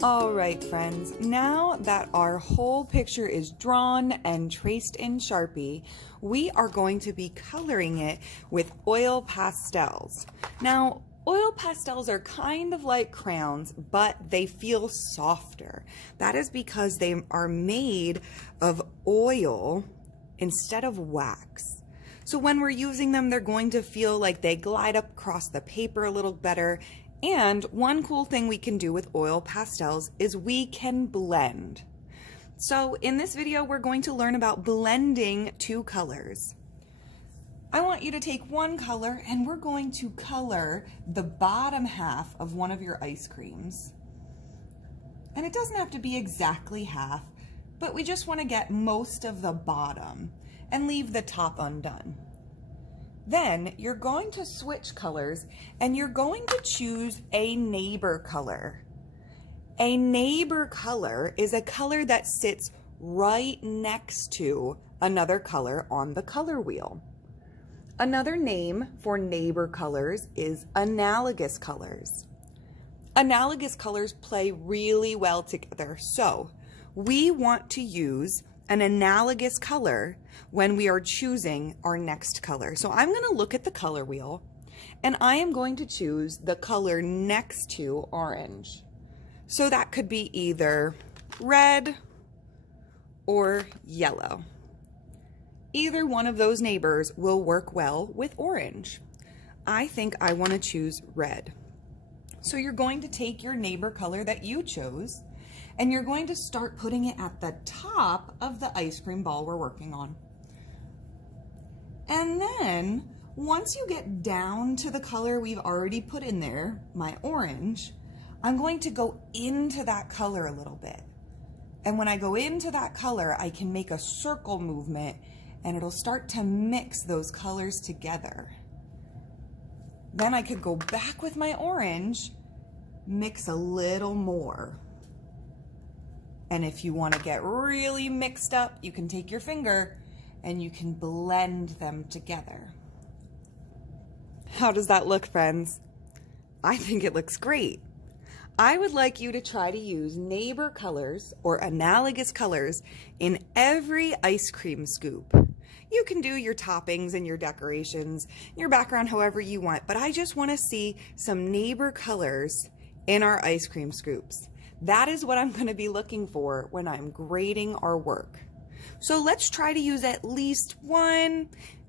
All right, friends, now that our whole picture is drawn and traced in Sharpie, we are going to be coloring it with oil pastels. Now, oil pastels are kind of like crayons, but they feel softer. That is because they are made of oil instead of wax. So when we're using them, they're going to feel like they glide up across the paper a little better. And one cool thing we can do with oil pastels is we can blend. So in this video, we're going to learn about blending two colors. I want you to take one color and we're going to color the bottom half of one of your ice creams. And it doesn't have to be exactly half, but we just want to get most of the bottom and leave the top undone. Then you're going to switch colors and you're going to choose a neighbor color. A neighbor color is a color that sits right next to another color on the color wheel. Another name for neighbor colors is analogous colors. Analogous colors play really well together, so we want to use an analogous color when we are choosing our next color. So I'm going to look at the color wheel and I am going to choose the color next to orange. So that could be either red or yellow. Either one of those neighbors will work well with orange. I think I want to choose red. So you're going to take your neighbor color that you chose and you're going to start putting it at the top of the ice cream ball we're working on. And then once you get down to the color we've already put in there, my orange, I'm going to go into that color a little bit. And when I go into that color, I can make a circle movement and it'll start to mix those colors together. Then I could go back with my orange, mix a little more. And if you want to get really mixed up, you can take your finger and you can blend them together. How does that look, friends? I think it looks great. I would like you to try to use neighbor colors or analogous colors in every ice cream scoop. You can do your toppings and your decorations, your background however you want, but I just want to see some neighbor colors in our ice cream scoops. That is what I'm going to be looking for when I'm grading our work. So let's try to use at least 1,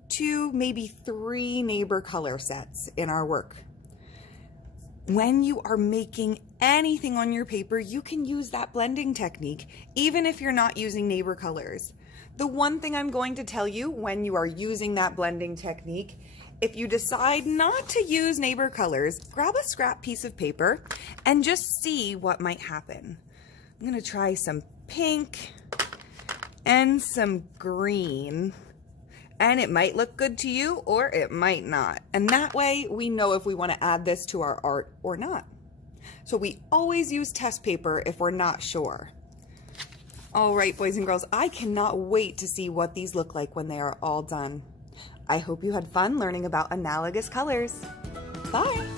2, maybe 3 neighbor color sets in our work. When you are making anything on your paper, you can use that blending technique, even if you're not using neighbor colors. The one thing I'm going to tell you when you are using that blending technique, if you decide not to use neighbor colors, grab a scrap piece of paper and just see what might happen. I'm going to try some pink and some green, and it might look good to you or it might not. And that way we know if we want to add this to our art or not. So we always use test paper if we're not sure. All right, boys and girls, I cannot wait to see what these look like when they are all done. I hope you had fun learning about analogous colors. Bye!